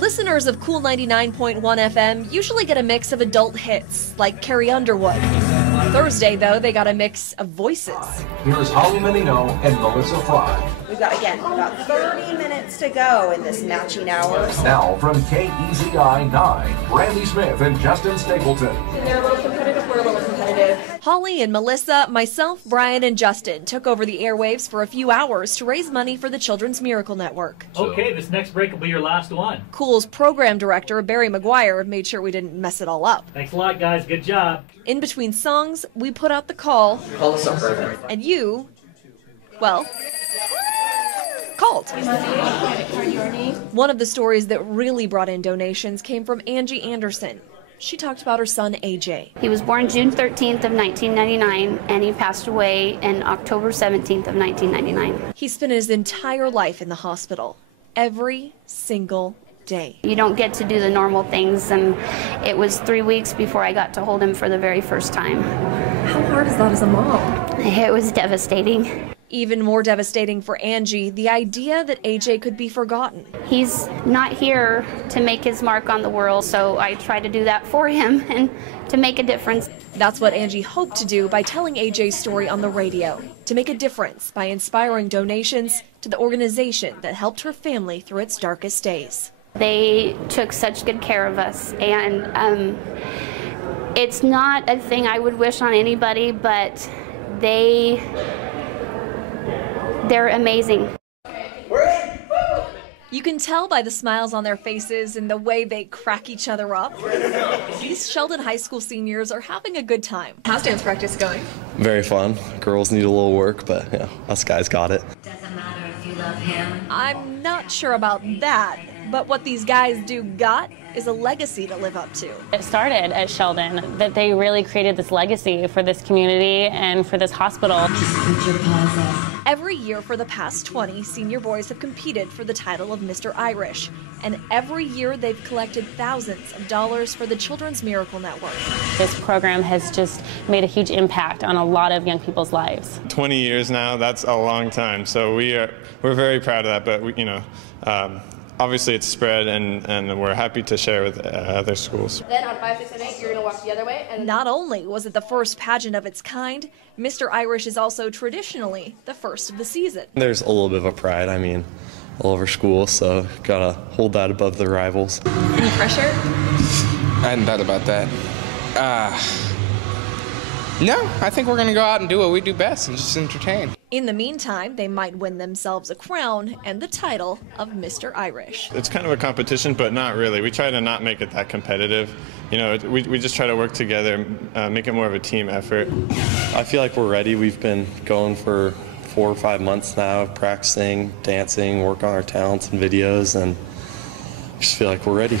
Listeners of Cool 99.1 FM usually get a mix of adult hits, like Carrie Underwood. Thursday, though, they got a mix of voices. Here's Holly Menino and Melissa Fry. We've got, again, about 30 minutes to go in this matching hour. Now from KEZI 9, Brandy Smith and Justin Stapleton. They're a little competitive, we're a little competitive. Holly and Melissa, myself, Brian, and Justin took over the airwaves for a few hours to raise money for the Children's Miracle Network. Okay, this next break will be your last one. Cool's program director, Barry McGuire, made sure we didn't mess it all up. Thanks a lot, guys. Good job. In between songs, we put out the call. Call us up right now. And you, well, called. One of the stories that really brought in donations came from Angie Anderson. She talked about her son, AJ. He was born June 13th of 1999, and he passed away in October 17th of 1999. He spent his entire life in the hospital, every single day. You don't get to do the normal things, and it was 3 weeks before I got to hold him for the very first time. How hard is that as a mom? It was devastating. Even more devastating for Angie, the idea that AJ could be forgotten. He's not here to make his mark on the world, so I try to do that for him and to make a difference. That's what Angie hoped to do by telling AJ's story on the radio, to make a difference by inspiring donations to the organization that helped her family through its darkest days. They took such good care of us, and it's not a thing I would wish on anybody, but they're amazing. You can tell by the smiles on their faces and the way they crack each other up. These Sheldon High School seniors are having a good time. How's dance practice going? Very fun. Girls need a little work, but yeah, us guys got it. Doesn't matter if you love him. I'm not sure about that, but what these guys do got is a legacy to live up to. It started at Sheldon, that they really created this legacy for this community and for this hospital. Just put your paws up. Every year for the past 20, senior boys have competed for the title of Mr. Irish. And every year they've collected thousands of dollars for the Children's Miracle Network. This program has just made a huge impact on a lot of young people's lives. 20 years now, that's a long time. So we're very proud of that, but obviously it's spread, and we're happy to share with other schools. Then on 5, 6, and 8, you're going to walk the other way. And not only was it the first pageant of its kind, Mr. Irish is also traditionally the first of the season. There's a little bit of a pride, I mean, all over school, so gotta hold that above the rivals. Any pressure? I hadn't thought about that. No, I think we're gonna go out and do what we do best and just entertain. In the meantime, they might win themselves a crown and the title of Mr. Irish. It's kind of a competition, but not really. We try to not make it that competitive. You know, we just try to work together, make it more of a team effort. I feel like we're ready. We've been going for 4 or 5 months now, practicing, dancing, work on our talents and videos, and I just feel like we're ready.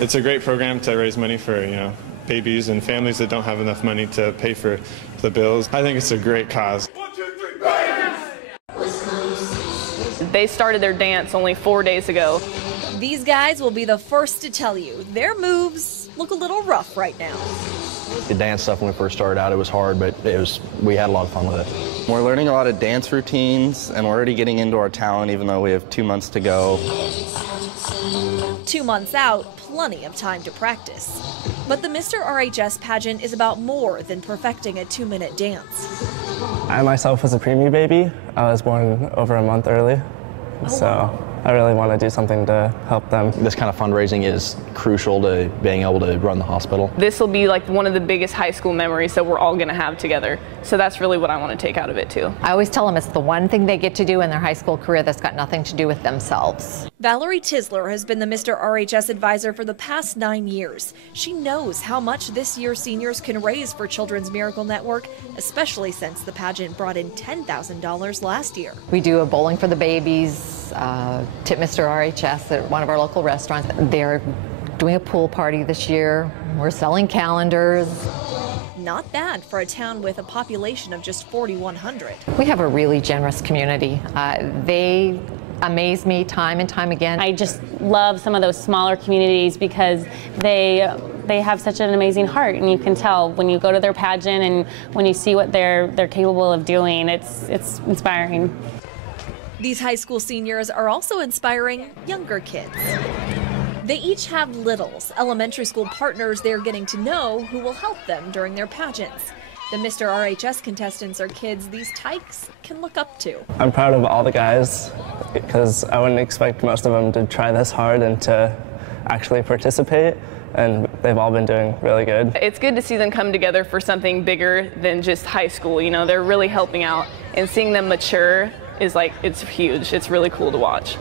It's a great program to raise money for, you know, babies and families that don't have enough money to pay for the bills. I think it's a great cause. they started their dance only 4 days ago. These guys will be the first to tell you their moves look a little rough right now. The dance stuff when we first started out, it was hard, but we had a lot of fun with it. We're learning a lot of dance routines, and we're already getting into our talent, even though we have 2 months to go. 2 months out, plenty of time to practice. But the Mr. RHS pageant is about more than perfecting a 2-minute dance. I myself was a preemie baby. I was born over a month early, so I really want to do something to help them. This kind of fundraising is crucial to being able to run the hospital. This will be like one of the biggest high school memories that we're all going to have together. So that's really what I want to take out of it too. I always tell them it's the one thing they get to do in their high school career that's got nothing to do with themselves. Valerie Tisler has been the Mr. RHS advisor for the past 9 years. She knows how much this year's seniors can raise for Children's Miracle Network, especially since the pageant brought in $10,000 last year. We do a bowling for the babies, tip Mr. RHS at one of our local restaurants. They're doing a pool party this year. We're selling calendars. Not bad for a town with a population of just 4,100. We have a really generous community. They amaze me time and time again. I just love some of those smaller communities because they have such an amazing heart, and you can tell when you go to their pageant and when you see what they're capable of doing. It's inspiring. These high school seniors are also inspiring younger kids. They each have littles, elementary school partners they're getting to know who will help them during their pageants. The Mr. RHS contestants are kids these tykes can look up to. I'm proud of all the guys because I wouldn't expect most of them to try this hard and to actually participate, and they've all been doing really good. It's good to see them come together for something bigger than just high school. You know, they're really helping out, and seeing them mature is like, it's huge. It's really cool to watch.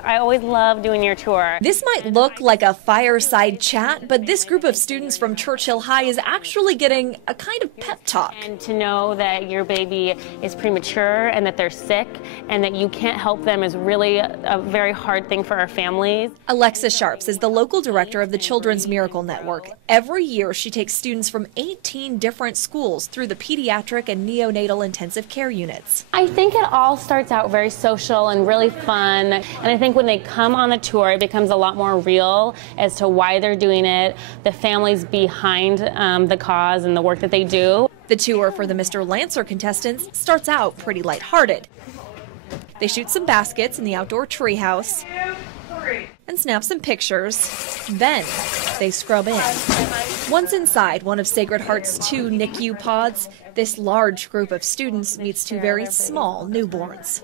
I always love doing your tour. This might look like a fireside chat, but this group of students from Churchill High is actually getting a kind of pep talk. And to know that your baby is premature and that they're sick and that you can't help them is really a very hard thing for our families. Alexa Sharps is the local director of the Children's Miracle Network. Every year she takes students from 18 different schools through the pediatric and neonatal intensive care units. I think it all starts out very social and really fun, and I think when they come on the tour, it becomes a lot more real as to why they're doing it, the families behind the cause and the work that they do. The tour for the Mr. Lancer contestants starts out pretty lighthearted. They shoot some baskets in the outdoor treehouse and snap some pictures. Then they scrub in. Once inside one of Sacred Heart's 2 NICU pods, this large group of students meets 2 very small newborns.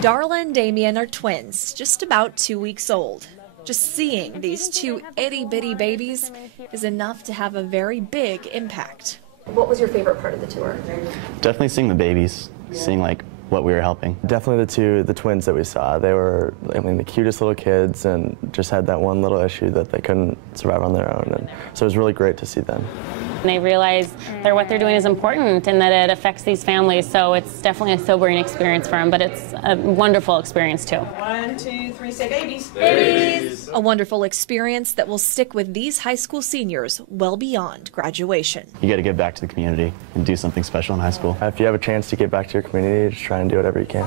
Darla and Damien are twins, just about 2 weeks old. Just seeing these 2 itty-bitty babies is enough to have a very big impact. What was your favorite part of the tour? Definitely seeing the babies, seeing like what we were helping. Definitely the twins that we saw. They were, the cutest little kids and just had that one little issue that they couldn't survive on their own. And so it was really great to see them. And they realize what they're doing is important and that it affects these families, so it's definitely a sobering experience for them, but it's a wonderful experience too. 1, 2, 3, say babies. Babies! A wonderful experience that will stick with these high school seniors well beyond graduation. You got to give back to the community and do something special in high school. If you have a chance to give back to your community, just try and do whatever you can.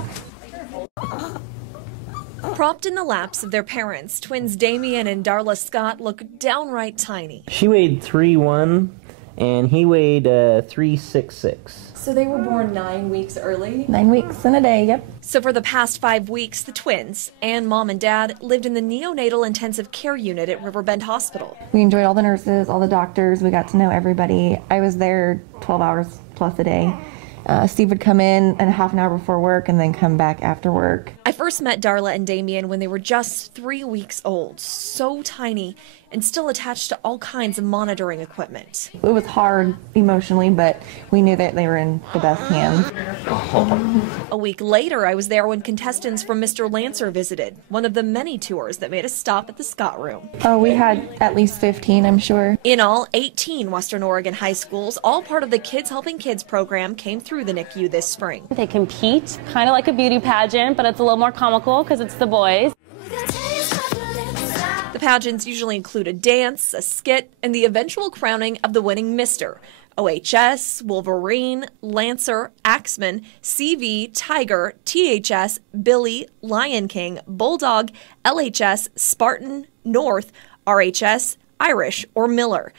Propped in the laps of their parents, twins Damien and Darla Scott look downright tiny. She weighed 3'1", and he weighed 3'6". So they were born 9 weeks early? 9 weeks and a day, yep. So for the past 5 weeks, the twins and mom and dad lived in the neonatal intensive care unit at Riverbend Hospital. We enjoyed all the nurses, all the doctors. We got to know everybody. I was there 12 hours plus a day. Steve would come in and half an hour before work and then come back after work. I first met Darla and Damien when they were just 3 weeks old, so tiny and still attached to all kinds of monitoring equipment. It was hard emotionally, but we knew that they were in the best hands. A week later, I was there when contestants from Mr. Lancer visited, one of the many tours that made a stop at the Scott Room. Oh, we had at least 15, I'm sure. In all, 18 Western Oregon high schools, all part of the Kids Helping Kids program, came through the NICU this spring. They compete, kind of like a beauty pageant, but it's a little more comical because it's the boys. The pageants usually include a dance, a skit, and the eventual crowning of the winning Mr. OHS, Wolverine, Lancer, Axeman, CV, Tiger, THS, Billy, Lion King, Bulldog, LHS, Spartan, North, RHS, Irish, or Miller.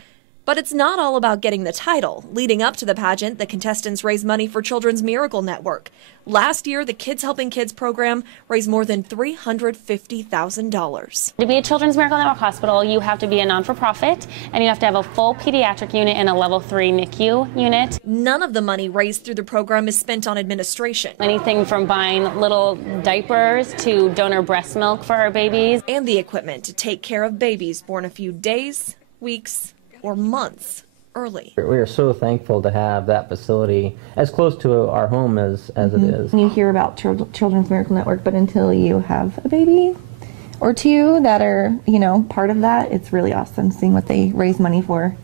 But it's not all about getting the title. Leading up to the pageant, the contestants raised money for Children's Miracle Network. Last year, the Kids Helping Kids program raised more than $350,000. To be a Children's Miracle Network hospital, you have to be a non-for-profit, and you have to have a full pediatric unit and a level 3 NICU unit. None of the money raised through the program is spent on administration. Anything from buying little diapers to donor breast milk for our babies. And the equipment to take care of babies born a few days, weeks, or months early. We are so thankful to have that facility as close to our home as it is. You hear about Children's Miracle Network, but until you have a baby or two that are, part of that, it's really awesome seeing what they raise money for.